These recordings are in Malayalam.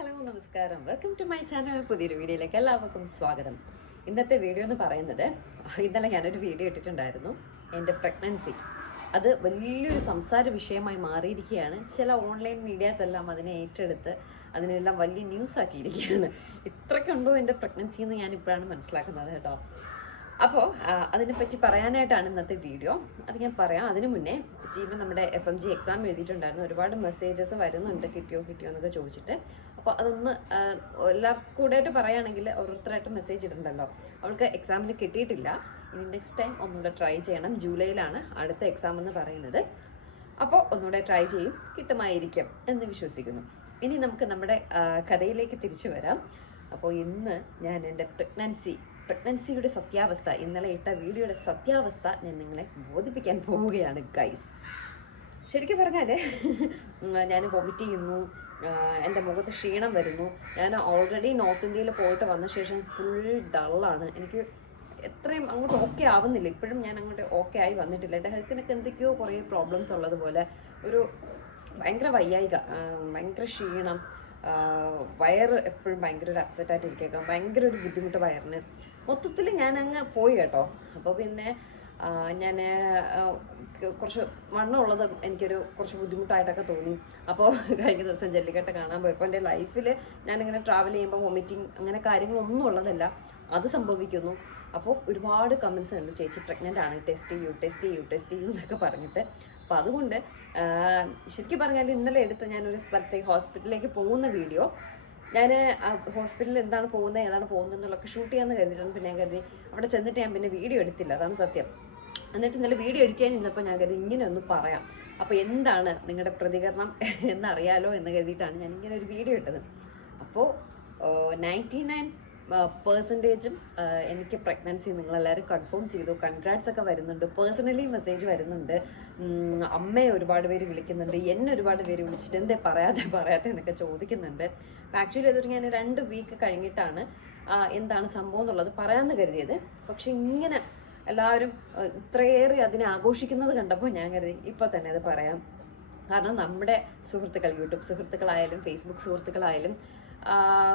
ഹലോ നമസ്കാരം, വെൽക്കം ടു മൈ ചാനൽ. പുതിയൊരു വീഡിയോയിലേക്ക് എല്ലാവർക്കും സ്വാഗതം. ഇന്നത്തെ വീഡിയോ എന്ന് പറയുന്നത്, ഇന്നലെ ഞാനൊരു വീഡിയോ ഇട്ടിട്ടുണ്ടായിരുന്നു. എൻ്റെ പ്രഗ്നൻസി അത് വലിയൊരു സംസാര വിഷയമായി മാറിയിരിക്കുകയാണ്. ചില ഓൺലൈൻ മീഡിയാസ് എല്ലാം അതിനെ ഏറ്റെടുത്ത് അതിനെല്ലാം വലിയ ന്യൂസ് ആക്കിയിരിക്കുകയാണ്. ഇത്രയ്ക്കുണ്ടോ എൻ്റെ പ്രഗ്നൻസി എന്ന് ഞാൻ ഇപ്പോഴാണ് മനസ്സിലാക്കുന്നത് കേട്ടോ. അപ്പോൾ അതിനെപ്പറ്റി പറയാനായിട്ടാണ് ഇന്നത്തെ വീഡിയോ. അത് ഞാൻ പറയാം. അതിനു മുന്നേ ജീവൻ നമ്മുടെ FMG എക്സാം എഴുതിയിട്ടുണ്ടായിരുന്നു. ഒരുപാട് മെസ്സേജസ് വരുന്നുണ്ട്, കിട്ടിയോ എന്നൊക്കെ ചോദിച്ചിട്ട്. അപ്പോൾ അതൊന്ന് എല്ലാവർക്കും കൂടെ ആയിട്ട് പറയുകയാണെങ്കിൽ ഓരോരുത്തരായിട്ട് മെസ്സേജ് ഇടുന്നുണ്ടല്ലോ. അവൾക്ക് എക്സാമിന് കിട്ടിയിട്ടില്ല. ഇനി നെക്സ്റ്റ് ടൈം ഒന്നുകൂടെ ട്രൈ ചെയ്യണം. ജൂലൈയിലാണ് അടുത്ത എക്സാം എന്ന് പറയുന്നത്. അപ്പോൾ ഒന്നുകൂടെ ട്രൈ ചെയ്യും, കിട്ടുമായിരിക്കും എന്ന് വിശ്വസിക്കുന്നു. ഇനി നമുക്ക് നമ്മുടെ കഥയിലേക്ക് തിരിച്ചു വരാം. അപ്പോൾ ഇന്ന് ഞാൻ എൻ്റെ പ്രഗ്നൻസിയുടെ സത്യാവസ്ഥ, ഇന്നലെ ഇട്ട വീഡിയോയുടെ സത്യാവസ്ഥ ഞാൻ നിങ്ങളെ ബോധിപ്പിക്കാൻ പോവുകയാണ് ഗൈസ്. ശരിക്കും പറഞ്ഞാൽ ഞാൻ വൊമിറ്റ് ചെയ്യുന്നു, എൻ്റെ മുഖത്ത് ക്ഷീണം വരുന്നു. ഞാൻ ഓൾറെഡി നോർത്ത് ഇന്ത്യയിൽ പോയിട്ട് വന്ന ശേഷം ഫുൾ ഡള്ളാണ്. എനിക്ക് എത്രയും അങ്ങോട്ട് ഓക്കെ ആവുന്നില്ല. ഇപ്പോഴും ഞാൻ അങ്ങോട്ട് ഓക്കെ ആയി വന്നിട്ടില്ല. എൻ്റെ ഹെൽത്തിനൊക്കെ എന്തൊക്കെയോ കുറേ പ്രോബ്ലംസ് ഉള്ളതുപോലെ ഒരു ഭയങ്കര വയ്യായിക, ഭയങ്കര ക്ഷീണം, വയറ് എപ്പോഴും ഭയങ്കര ഒരു അപ്സെറ്റായിട്ട് ഇരിക്കുക, ഭയങ്കര ഒരു ബുദ്ധിമുട്ട് വയറിന്. മൊത്തത്തിൽ ഞാൻ അങ്ങ് പോയി കേട്ടോ. അപ്പോൾ പിന്നെ ഞാൻ കുറച്ച് വണ്ണമുള്ളത് എനിക്കൊരു കുറച്ച് ബുദ്ധിമുട്ടായിട്ടൊക്കെ തോന്നി. അപ്പോൾ കഴിഞ്ഞ ദിവസം ജല്ലിക്കട്ട് കാണാൻ പോയപ്പോൾ എൻ്റെ ലൈഫിൽ ഞാനിങ്ങനെ ട്രാവൽ ചെയ്യുമ്പോൾ വൊമിറ്റിങ് അങ്ങനെ കാര്യങ്ങളൊന്നും ഉള്ളതല്ല, അത് സംഭവിക്കുന്നു. അപ്പോൾ ഒരുപാട് കമൻസ് ഉണ്ട്, ചേച്ചി പ്രഗ്നൻ്റ് ആണ്, ടെസ്റ്റ് ചെയ്യൂ എന്നൊക്കെ പറഞ്ഞിട്ട്. അപ്പോൾ അതുകൊണ്ട് ശരിക്കും പറഞ്ഞാൽ ഇന്നലെ എടുത്ത് ഞാനൊരു സ്ഥലത്തേക്ക് ഹോസ്പിറ്റലിലേക്ക് പോകുന്ന വീഡിയോ, ഞാൻ ഹോസ്പിറ്റലിൽ ഏതാണ് പോകുന്നത് എന്നുള്ളതൊക്കെ ഷൂട്ട് ചെയ്യാമെന്ന് കരുതിയിട്ടുണ്ട്. പിന്നെ ഞാൻ കരുതി അവിടെ ചെന്നിട്ട് ഞാൻ പിന്നെ വീഡിയോ എടുത്തില്ല, അതാണ് സത്യം. എന്നിട്ട് ഇന്നലെ വീഡിയോ എഡിറ്റ് ചെയ്യാനിരുന്നപ്പോൾ ഞാൻ കരുതി ഇങ്ങനെ ഒന്ന് പറയാം, അപ്പോൾ എന്താണ് നിങ്ങളുടെ പ്രതികരണം എന്നറിയാലോ എന്ന് കരുതിയിട്ടാണ് ഞാൻ ഇങ്ങനെ ഒരു വീഡിയോ ഇട്ടത്. അപ്പോൾ 99% എനിക്ക് പ്രഗ്നൻസി നിങ്ങളെല്ലാവരും കൺഫേം ചെയ്തു. കൺഗ്രാറ്റ്സ് ഒക്കെ വരുന്നുണ്ട്, പേഴ്സണലി മെസ്സേജ് വരുന്നുണ്ട്. അമ്മയെ ഒരുപാട് പേര് വിളിക്കുന്നുണ്ട്, എന്നെ ഒരുപാട് പേര് വിളിച്ചിട്ട് എന്തേ പറയാതെ എന്നൊക്കെ ചോദിക്കുന്നുണ്ട്. ആക്ച്വലി അതൊരു ഞാൻ 2 വീക്ക് കഴിഞ്ഞിട്ടാണ് എന്താണ് സംഭവം എന്നുള്ളത് പറയാമെന്ന് കരുതിയത്. പക്ഷെ ഇങ്ങനെ എല്ലാവരും ഇത്രയേറെ അതിനെ ആഘോഷിക്കുന്നത് കണ്ടപ്പോൾ ഞാൻ കരുതി ഇപ്പോൾ തന്നെ അത് പറയാം. കാരണം നമ്മുടെ സുഹൃത്തുക്കൾ, യൂട്യൂബ് സുഹൃത്തുക്കളായാലും ഫേസ്ബുക്ക് സുഹൃത്തുക്കളായാലും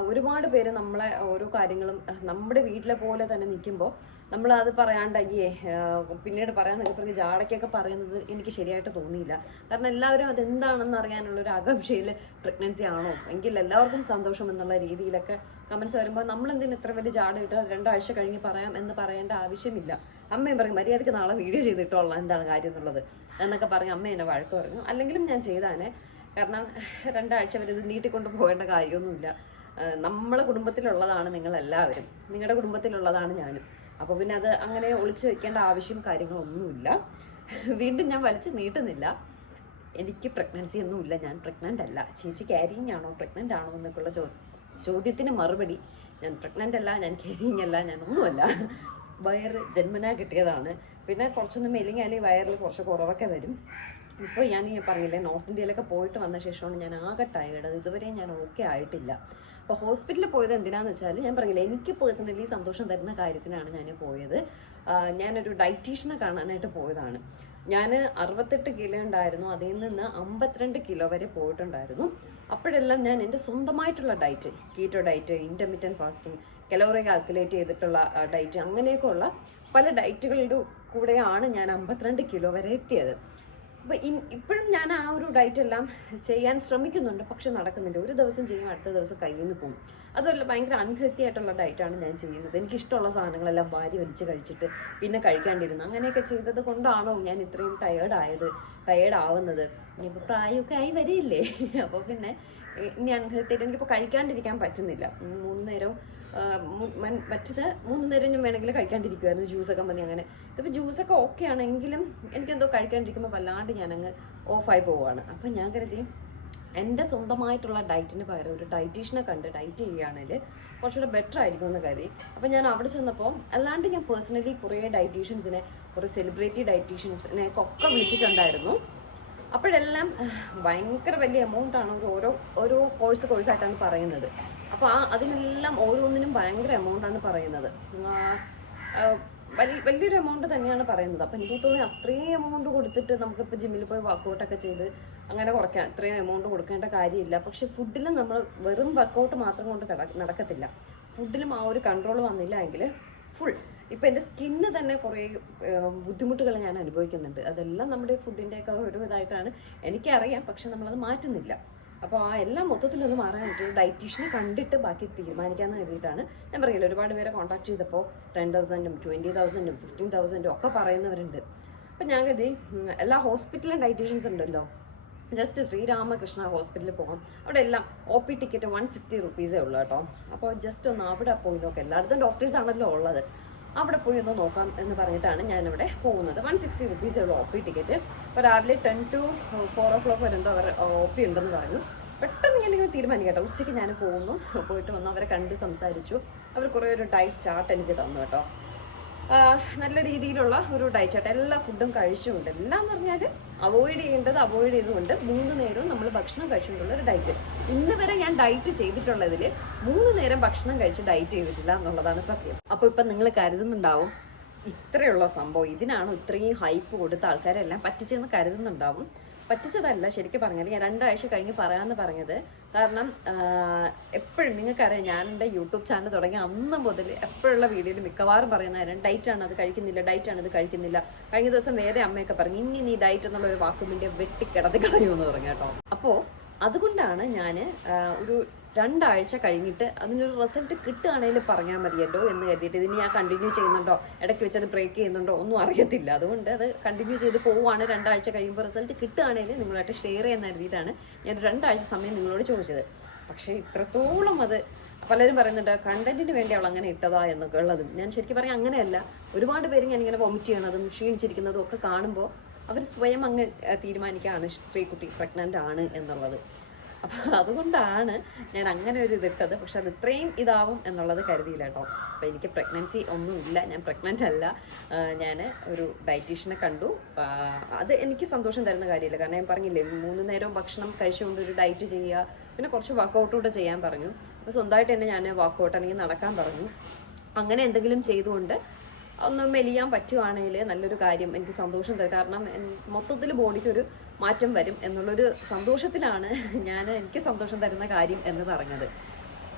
ഒരുപാട് പേര് നമ്മളെ ഓരോ കാര്യങ്ങളും നമ്മുടെ വീട്ടിലെ പോലെ തന്നെ നിൽക്കുമ്പോൾ നമ്മളത് പറയാണ്ട് പിന്നീട് പറയാൻ നിൽക്കുന്ന ജാടയ്ക്കൊക്കെ പറയുന്നത് എനിക്ക് ശരിയായിട്ട് തോന്നിയില്ല. കാരണം എല്ലാവരും അതെന്താണെന്ന് അറിയാനുള്ളൊരു ആകാംക്ഷയിൽ പ്രഗ്നൻസി ആണോ എങ്കിൽ എല്ലാവർക്കും സന്തോഷം എന്നുള്ള രീതിയിലൊക്കെ കമൻസ് വരുമ്പോൾ നമ്മളെന്തിനും ഇത്ര വലിയ ജാട ഇട്ട് 2 ആഴ്ച കഴിഞ്ഞ് പറയാം എന്ന് പറയേണ്ട ആവശ്യമില്ല. അമ്മയും പറയും മര്യാദയ്ക്ക് നാളെ വീഡിയോ ചെയ്തിട്ടുള്ള എന്താണ് കാര്യം എന്നുള്ളത് എന്നൊക്കെ പറഞ്ഞ് അമ്മ എന്നെ വഴക്ക് പറഞ്ഞു. അല്ലെങ്കിലും ഞാൻ ചെയ്താനെ, കാരണം 2 ആഴ്ച വരെ ഇത് നീട്ടിക്കൊണ്ട് പോകേണ്ട കാര്യമൊന്നുമില്ല. നമ്മളെ കുടുംബത്തിലുള്ളതാണ് നിങ്ങളെല്ലാവരും, നിങ്ങളുടെ കുടുംബത്തിലുള്ളതാണ് ഞാനും. അപ്പോൾ പിന്നെ അത് അങ്ങനെ ഒളിച്ചു വെക്കേണ്ട ആവശ്യം കാര്യങ്ങളൊന്നുമില്ല. വീണ്ടും ഞാൻ വലിച്ചു നീട്ടുന്നില്ല. എനിക്ക് പ്രഗ്നൻസി ഒന്നുമില്ല, ഞാൻ പ്രഗ്നൻ്റ് അല്ല. ചേച്ചി ക്യാരിങ് ആണോ പ്രഗ്നൻ്റ് ആണോ എന്നൊക്കെയുള്ള ചോദ്യത്തിന് മറുപടി, ഞാൻ പ്രഗ്നൻ്റ് അല്ല, ഞാൻ ക്യാരിങ് അല്ല, ഞാൻ ഒന്നുമല്ല. വയറ് ജന്മനാ കിട്ടിയതാണ്. പിന്നെ കുറച്ചൊന്ന് മെലിഞ്ഞാൽ വയറിൽ കുറച്ച് കുറവൊക്കെ വരും. ഇപ്പോൾ ഞാൻ പറഞ്ഞില്ലേ, നോർത്ത് ഇന്ത്യയിലൊക്കെ പോയിട്ട് വന്ന ശേഷമാണ് ഞാൻ ആകെ ടയേർഡ്. ഇതുവരെ ഞാൻ ഓക്കെ ആയിട്ടില്ല. അപ്പോൾ ഹോസ്പിറ്റലിൽ പോയത് എന്തിനാന്ന് വെച്ചാൽ, ഞാൻ പറഞ്ഞില്ലേ, എനിക്ക് പേഴ്സണലി സന്തോഷം തരുന്ന കാര്യത്തിനാണ് ഞാൻ പോയത്. ഞാനൊരു ഡയറ്റീഷ്യനെ കാണാനായിട്ട് പോയതാണ്. ഞാൻ 68 കിലോ ഉണ്ടായിരുന്നു, അതിൽ നിന്ന് 52 കിലോ വരെ പോയിട്ടുണ്ടായിരുന്നു. അപ്പോഴെല്ലാം ഞാൻ എൻ്റെ സ്വന്തമായിട്ടുള്ള diet, keto diet, intermittent fasting, calorie calculate ചെയ്തിട്ടുള്ള ഡയറ്റ്, അങ്ങനെയൊക്കെ ഉള്ള പല ഡയറ്റുകളുടെ കൂടെയാണ് ഞാൻ 52 കിലോ വരെ എത്തിയത്. അപ്പോൾ ഇപ്പോഴും ഞാൻ ആ ഒരു ഡയറ്റ് എല്ലാം ചെയ്യാൻ ശ്രമിക്കുന്നുണ്ട്, പക്ഷെ നടക്കുന്നില്ല. ഒരു ദിവസം ചെയ്യും, അടുത്ത ദിവസം കയ്യിൽ നിന്ന് പോകും. അതുമല്ല, ഭയങ്കര അൺഹെൽത്തി ആയിട്ടുള്ള ഡയറ്റാണ് ഞാൻ ചെയ്യുന്നത്. എനിക്കിഷ്ടമുള്ള സാധനങ്ങളെല്ലാം വാരി വലിച്ച് കഴിച്ചിട്ട് പിന്നെ കഴിക്കാണ്ടിരുന്നു. അങ്ങനെയൊക്കെ ചെയ്തത് കൊണ്ടാണോ ഞാൻ ഇത്രയും ടയേർഡ് ആവുന്നത്? ഇനിയിപ്പോൾ പ്രായമൊക്കെ ആയി വരില്ലേ. അപ്പോൾ പിന്നെ ഇനി അൺഹെൽത്തി ആയിട്ട് എനിക്കിപ്പോൾ കഴിക്കാണ്ടിരിക്കാൻ പറ്റുന്നില്ല. 3 നേരവും മറ്റത് 3 നേരം ഞാൻ വേണമെങ്കിൽ കഴിക്കാണ്ടിരിക്കുമായിരുന്നു, ജ്യൂസൊക്കെ മതി. അങ്ങനെ ഇതിപ്പോൾ ജ്യൂസൊക്കെ ഓക്കെ ആണെങ്കിലും എനിക്കെന്തോ കഴിക്കാണ്ടിരിക്കുമ്പോൾ വല്ലാണ്ട് ഞാനങ്ങ് ഓഫായി പോവുകയാണ്. അപ്പം ഞാൻ കരുതി എൻ്റെ സ്വന്തമായിട്ടുള്ള ഡയറ്റിന് പകരം ഒരു ഡയറ്റീഷ്യനെ കണ്ട് ഡയറ്റ് ചെയ്യുകയാണെങ്കിൽ കുറച്ചുകൂടെ ബെറ്റർ ആയിരിക്കും എന്ന് കരുതി. അപ്പം ഞാൻ അവിടെ ചെന്നപ്പോൾ അല്ലാണ്ട് ഞാൻ പേഴ്സണലി കുറേ ഡയറ്റീഷ്യൻസിനെ, കുറേ സെലിബ്രിറ്റി ഡയറ്റീഷ്യൻസിനെ ഒക്കെ വിളിച്ചിട്ടുണ്ടായിരുന്നു. അപ്പോഴെല്ലാം ഭയങ്കര വലിയ എമൗണ്ടാണ് ഓരോ കോഴ്സായിട്ടാണ് പറയുന്നത്. അപ്പോൾ അതിനെല്ലാം ഓരോന്നിനും ഭയങ്കര എമൗണ്ടാണ് പറയുന്നത്. വലിയൊരു എമൗണ്ട് തന്നെയാണ് പറയുന്നത്. അപ്പം എനിക്ക് തോന്നി അത്രയും എമൗണ്ട് കൊടുത്തിട്ട് നമുക്കിപ്പോൾ ജിമ്മിൽ പോയി വർക്കൗട്ടൊക്കെ ചെയ്ത് അങ്ങനെ കുറയ്ക്കാം, ഇത്രയും എമൗണ്ട് കൊടുക്കേണ്ട കാര്യമില്ല. പക്ഷെ ഫുഡിലും നമ്മൾ വെറും വർക്കൗട്ട് മാത്രം കൊണ്ട് നടക്കത്തില്ല. ഫുഡിലും ആ ഒരു കൺട്രോൾ വന്നില്ല എങ്കിൽ ഫുൾ ഇപ്പം എൻ്റെ സ്കിന്ന് തന്നെ കുറേ ബുദ്ധിമുട്ടുകൾ ഞാൻ അനുഭവിക്കുന്നുണ്ട്. അതെല്ലാം നമ്മുടെ ഫുഡിൻ്റെയൊക്കെ ഒരു ഇതായിട്ടാണ് എനിക്കറിയാം, പക്ഷെ നമ്മളത് മാറ്റുന്നില്ല. അപ്പോൾ ആ എല്ലാം മൊത്തത്തിലൊന്ന് മാറാനായിട്ട് ഡയറ്റീഷ്യനെ കണ്ടിട്ട് ബാക്കി തീരുമാനിക്കാമെന്ന് കരുതിയിട്ടാണ്. ഞാൻ പറയില്ല, ഒരുപാട് പേരെ കോൺടാക്ട് ചെയ്തപ്പോൾ 10,000-ഉം 20,000-ഉം 15,000-ഉം ഒക്കെ പറയുന്നവരുണ്ട്. അപ്പം ഞാൻ കരുതി എല്ലാ ഹോസ്പിറ്റലും ഡയറ്റീഷ്യൻസ് ഉണ്ടല്ലോ, ജസ്റ്റ് ശ്രീരാമകൃഷ്ണ ഹോസ്പിറ്റലിൽ പോകാം. അവിടെ എല്ലാം OP ടിക്കറ്റ് 160 റുപ്പീസേ ഉള്ളൂ കേട്ടോ. അപ്പോൾ ജസ്റ്റ് ഒന്ന് അവിടെ പോയി നോക്കാം, എല്ലായിടത്തും ഡോക്ടേഴ്സ് ആണല്ലോ ഉള്ളത്, അവിടെ പോയി ഒന്ന് നോക്കാം എന്ന് പറഞ്ഞിട്ടാണ് ഞാനിവിടെ പോകുന്നത്. 160 റുപ്പീസേ ഉള്ളൂ OP ടിക്കറ്റ്. അപ്പോൾ രാവിലെ 10 to 4 o'clock വരെ എന്തോ അവർ OP ഉണ്ടെന്ന് പറഞ്ഞു. പെട്ടെന്ന് ഞാനിങ്ങനെ തീരുമാനിക്കട്ടോ, ഉച്ചയ്ക്ക് ഞാൻ പോകുന്നു. പോയിട്ട് വന്നു, അവരെ കണ്ട് സംസാരിച്ചു. അവർ കുറേ ഒരു ഡയറ്റ് ചാർട്ട് എനിക്ക് തന്നു കേട്ടോ. നല്ല രീതിയിലുള്ള ഒരു ഡയറ്റ് ചാർട്ട്, എല്ലാ ഫുഡും കഴിച്ചുകൊണ്ട്, എല്ലാം എന്ന് പറഞ്ഞാൽ അവോയ്ഡ് ചെയ്യേണ്ടത് അവോയ്ഡ് ചെയ്തുകൊണ്ട് 3 നേരവും നമ്മൾ ഭക്ഷണം കഴിച്ചുകൊണ്ടുള്ള ഒരു ഡയറ്റ്. ഇന്ന് വരെ ഞാൻ ഡയറ്റ് ചെയ്തിട്ടുള്ളതിൽ 3 നേരം ഭക്ഷണം കഴിച്ച് ഡയറ്റ് ചെയ്തിട്ടില്ല എന്നുള്ളതാണ് സത്യം. അപ്പോൾ ഇപ്പം നിങ്ങൾ കരുതുന്നുണ്ടാവും ഇത്രയുള്ള സംഭവം ഇതിനാണോ ഇത്രയും ഹൈപ്പ് കൊടുത്ത ആൾക്കാരെല്ലാം പറ്റിച്ചെന്ന് കരുതുന്നുണ്ടാവും. പറ്റിച്ചതല്ല, ശരിക്കും പറഞ്ഞാൽ ഞാൻ 2 ആഴ്ച കഴിഞ്ഞ് പറയാമെന്ന് പറഞ്ഞത്. കാരണം എപ്പോഴും നിങ്ങൾക്കറിയാം, ഞാൻ എൻ്റെ യൂട്യൂബ് ചാനൽ തുടങ്ങി അന്ന് മുതൽ എപ്പോഴുള്ള വീഡിയോയിൽ മിക്കവാറും പറയുന്ന കാര്യം ഡയറ്റാണ്, അത് കഴിക്കുന്നില്ല, ഡയറ്റാണ് ഇത് കഴിക്കുന്നില്ല. കഴിഞ്ഞ ദിവസം വേറെ അമ്മയൊക്കെ പറഞ്ഞു ഇനി നീ ഡയറ്റ് എന്നുള്ള ഒരു വാക്കുമിൻ്റെ വെട്ടിക്കിടത്തി കളയുമെന്ന് പറഞ്ഞു കേട്ടോ. അപ്പോൾ അതുകൊണ്ടാണ് ഞാൻ ഒരു 2 ആഴ്ച കഴിഞ്ഞിട്ട് അതിനൊരു റിസൾട്ട് കിട്ടുകയാണെങ്കിൽ പറഞ്ഞാൽ മതിയല്ലോ എന്ന് കരുതിയിട്ട്. ഇതിന് ഞാൻ കണ്ടിന്യൂ ചെയ്യുന്നുണ്ടോ, ഇടയ്ക്ക് വെച്ചത് ബ്രേക്ക് ചെയ്യുന്നുണ്ടോ ഒന്നും അറിയത്തില്ല. അതുകൊണ്ട് അത് കണ്ടിന്യൂ ചെയ്ത് പോവുകയാണ്. 2 ആഴ്ച കഴിയുമ്പോൾ റിസൾട്ട് കിട്ടുകയാണെങ്കിൽ നിങ്ങളായിട്ട് ഷെയർ ചെയ്യാൻ കരുതിയിട്ടാണ് ഞാൻ 2 ആഴ്ച സമയം നിങ്ങളോട് ചോദിച്ചത്. പക്ഷേ ഇത്രത്തോളം അത് പലരും പറയുന്നുണ്ട് കണ്ടന്റിന് വേണ്ടി അവൾ അങ്ങനെ ഇട്ടതാ എന്നൊക്കെ ഉള്ളതും. ഞാൻ ശരിക്കും പറയാം അങ്ങനെയല്ല. ഒരുപാട് പേര് ഞാനിങ്ങനെ വൊമിറ്റ് ചെയ്യണതും ക്ഷീണിച്ചിരിക്കുന്നതും ഒക്കെ കാണുമ്പോൾ അവർ സ്വയം അങ്ങ് തീരുമാനിക്കുകയാണ് ശ്രീകുട്ടി പ്രഗ്നൻ്റ് ആണ് എന്നുള്ളത്. അപ്പം അതുകൊണ്ടാണ് ഞാൻ അങ്ങനെ ഒരു ഇതിട്ടത്. പക്ഷെ അത് ഇത്രയും ഇതാവും എന്നുള്ളത് കരുതിയില്ല കേട്ടോ. അപ്പം എനിക്ക് പ്രഗ്നൻസി ഒന്നുമില്ല, ഞാൻ പ്രഗ്നൻ്റ് അല്ല. ഞാൻ ഒരു ഡയറ്റീഷ്യനെ കണ്ടു. അത് എനിക്ക് സന്തോഷം തരുന്ന കാര്യമില്ല. കാരണം ഞാൻ പറഞ്ഞില്ലേ 3 നേരവും ഭക്ഷണം കഴിച്ചുകൊണ്ട് ഒരു ഡയറ്റ് ചെയ്യുക, പിന്നെ കുറച്ച് വർക്കൗട്ട് കൂടെ ചെയ്യാൻ പറഞ്ഞു. അപ്പോൾ സ്വന്തമായിട്ട് തന്നെ ഞാൻ വർക്കൗട്ട് അല്ലെങ്കിൽ നടക്കാൻ പറഞ്ഞു. അങ്ങനെ എന്തെങ്കിലും ചെയ്തുകൊണ്ട് ഒന്ന് മെലിയാൻ പറ്റുവാണെങ്കിൽ നല്ലൊരു കാര്യം, എനിക്ക് സന്തോഷം തരും. കാരണം മൊത്തത്തിൽ ബോഡിക്കൊരു മാറ്റം വരും എന്നുള്ളൊരു സന്തോഷത്തിലാണ് എനിക്ക് സന്തോഷം തരുന്ന കാര്യം എന്ന് പറഞ്ഞത്.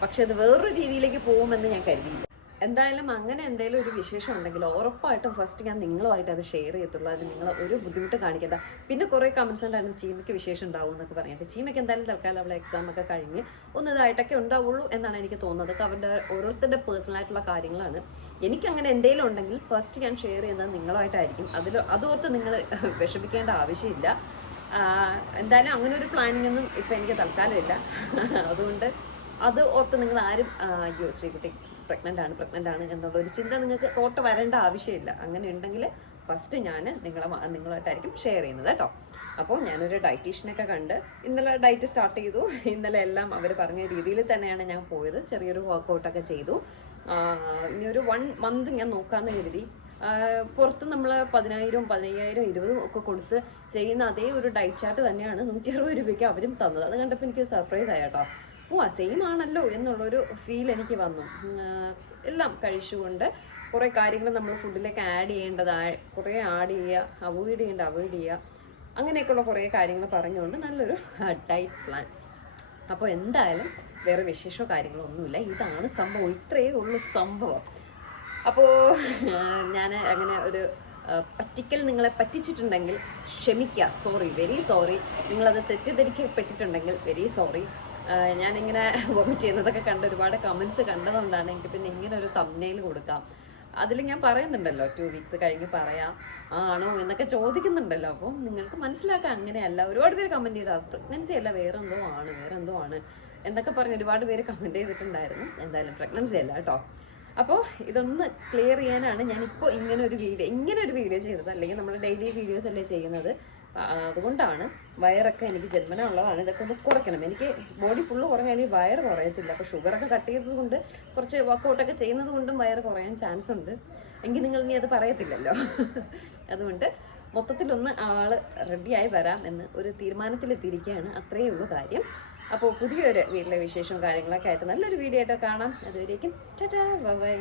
പക്ഷെ അത് വേറൊരു രീതിയിലേക്ക് പോകുമെന്ന് ഞാൻ കരുതിയില്ല. എന്തായാലും അങ്ങനെ എന്തെങ്കിലും ഒരു വിശേഷം ഉണ്ടെങ്കിൽ ഉറപ്പായിട്ടും ഫസ്റ്റ് ഞാൻ നിങ്ങളുമായിട്ട് അത് ഷെയർ ചെയ്യത്തുള്ളൂ. അത് നിങ്ങൾ ഒരു ബുദ്ധിമുട്ട് കാണിക്കേണ്ട. പിന്നെ കുറേ കമൻസ് ഉണ്ടായിരുന്നു ചീമയ്ക്ക് വിശേഷം ഉണ്ടാവും എന്നൊക്കെ പറഞ്ഞിട്ട്. ചീമയ്ക്ക് എന്തായാലും തൽക്കാലം അവളെ എക്സാം ഒക്കെ കഴിഞ്ഞ് ഒന്ന് ഇതായിട്ടൊക്കെ ഉണ്ടാവുള്ളൂ എന്നാണ് എനിക്ക് തോന്നുന്നത്. അവരുടെ ഓരോരുത്തരുടെ പേഴ്സണലായിട്ടുള്ള കാര്യങ്ങളാണ്. എനിക്കങ്ങനെ എന്തെങ്കിലും ഉണ്ടെങ്കിൽ ഫസ്റ്റ് ഞാൻ ഷെയർ ചെയ്യുന്നത് നിങ്ങളുമായിട്ടായിരിക്കും. അതോർത്ത് നിങ്ങൾ വിഷമിക്കേണ്ട ആവശ്യമില്ല. എന്തായാലും അങ്ങനെ ഒരു പ്ലാനിങ് ഒന്നും ഇപ്പം എനിക്ക് തൽക്കാലം ഇല്ല. അതുകൊണ്ട് അത് ഓർത്ത് നിങ്ങൾ ആരും അയ്യോ ശ്രീകുട്ടി പ്രഗ്നൻ്റ് ആണ് എന്നുള്ളൊരു ചിന്ത നിങ്ങൾക്ക് തോട്ട് വരേണ്ട ആവശ്യമില്ല. അങ്ങനെ ഉണ്ടെങ്കിൽ ഫസ്റ്റ് ഞാൻ നിങ്ങളുമായിട്ടായിരിക്കും ഷെയർ ചെയ്യുന്നത് കേട്ടോ. അപ്പോൾ ഞാനൊരു ഡയറ്റീഷ്യനൊക്കെ കണ്ട് ഇന്നലെ ഡയറ്റ് സ്റ്റാർട്ട് ചെയ്തു. ഇന്നലെ എല്ലാം അവർ പറഞ്ഞ രീതിയിൽ തന്നെയാണ് ഞാൻ പോയത്. ചെറിയൊരു വർക്കൗട്ടൊക്കെ ചെയ്തു. ഇനിയൊരു 1 month ഞാൻ നോക്കാമെന്ന് കരുതി. പുറത്ത് നമ്മൾ 10,000, 15,000, 20,000 ഒക്കെ കൊടുത്ത് ചെയ്യുന്ന അതേ ഒരു ഡയറ്റ് ചാർട്ട് തന്നെയാണ് 160 രൂപയ്ക്ക് അവരും തന്നത്. അത് കണ്ടപ്പോൾ എനിക്ക് സർപ്രൈസ് ആയിട്ടോ. സെയിം ആണല്ലോ എന്നുള്ളൊരു ഫീൽ എനിക്ക് വന്നു. എല്ലാം കഴിച്ചുകൊണ്ട് കുറേ കാര്യങ്ങൾ നമ്മൾ ഫുഡിലേക്ക് ആഡ് ചെയ്യേണ്ടതായ കുറേ ആഡ് ചെയ്യുക, അവോയ്ഡ് ചെയ്യുക, അങ്ങനെയൊക്കെയുള്ള കുറേ കാര്യങ്ങൾ പറഞ്ഞുകൊണ്ട് നല്ലൊരു ഡയറ്റ് പ്ലാൻ. അപ്പോൾ എന്തായാലും വേറെ വിശേഷമോ കാര്യങ്ങളോ ഒന്നുമില്ല. ഇതാണ് സംഭവം, ഇത്രയേ ഉള്ളൂ സംഭവം. അപ്പോൾ ഞാൻ അങ്ങനെ ഒരു പറ്റിക്കൽ നിങ്ങളെ പറ്റിച്ചിട്ടുണ്ടെങ്കിൽ ക്ഷമിക്കുക, സോറി, വെരി സോറി. നിങ്ങളത് തെറ്റിദ്ധരിക്കപ്പെട്ടിട്ടുണ്ടെങ്കിൽ വെരി സോറി. ഞാനിങ്ങനെ വോമിറ്റ് ചെയ്യുന്നതൊക്കെ കണ്ട് ഒരുപാട് കമൻസ് കണ്ടതുകൊണ്ടാണ് എനിക്ക് പിന്നെ ഇങ്ങനെ ഒരു തംബ്നെയിൽ കൊടുക്കാം. അതിൽ ഞാൻ പറയുന്നുണ്ടല്ലോ 2 weeks കഴിഞ്ഞ് പറയാം ആണോ എന്നൊക്കെ ചോദിക്കുന്നുണ്ടല്ലോ. അപ്പം നിങ്ങൾക്ക് മനസ്സിലാക്കാം അങ്ങനെയല്ല. ഒരുപാട് പേര് കമൻറ്റ് ചെയ്താൽ പ്രഗ്നൻസി അല്ല വേറെന്തോ ആണ് എന്നൊക്കെ പറഞ്ഞ് ഒരുപാട് പേര് കമൻറ്റ് ചെയ്തിട്ടുണ്ടായിരുന്നു. എന്തായാലും പ്രഗ്നൻസി അല്ല കേട്ടോ. അപ്പോൾ ഇതൊന്ന് ക്ലിയർ ചെയ്യാനാണ് ഞാനിപ്പോൾ ഇങ്ങനെ ഒരു വീഡിയോ ചെയ്തത്. അല്ലെങ്കിൽ നമ്മൾ ഡെയിലി വീഡിയോസ് അല്ലേ ചെയ്യുന്നത്. അതുകൊണ്ടാണ് വയറൊക്കെ എനിക്ക് ജന്മന ഉള്ളതാണ്. ഇതൊക്കെ ഒന്ന് കുറയ്ക്കണം. എനിക്ക് ബോഡി ഫുള്ള് കുറഞ്ഞാൽ ഈ വയറ് കുറയത്തില്ല. അപ്പോൾ ഷുഗറൊക്കെ കട്ട് ചെയ്തത് കൊണ്ട് കുറച്ച് വർക്കൗട്ടൊക്കെ ചെയ്യുന്നത് കൊണ്ടും വയറ് കുറയാൻ ചാൻസ് ഉണ്ട്. എങ്കിൽ നിങ്ങൾ ഇനി അത് പറയത്തില്ലല്ലോ. അതുകൊണ്ട് മൊത്തത്തിലൊന്ന് റെഡിയായി വരാം എന്ന് ഒരു തീരുമാനത്തിലെത്തിയിരിക്കുകയാണ്. അത്രയേ ഉള്ളൂ കാര്യം. അപ്പോൾ പുതിയൊരു വീട്ടിലെ വിശേഷവും കാര്യങ്ങളൊക്കെ ആയിട്ട് നല്ലൊരു വീഡിയോ ആയിട്ട് കാണാം. അതുവരേക്കും ടാറ്റാ ബൈ.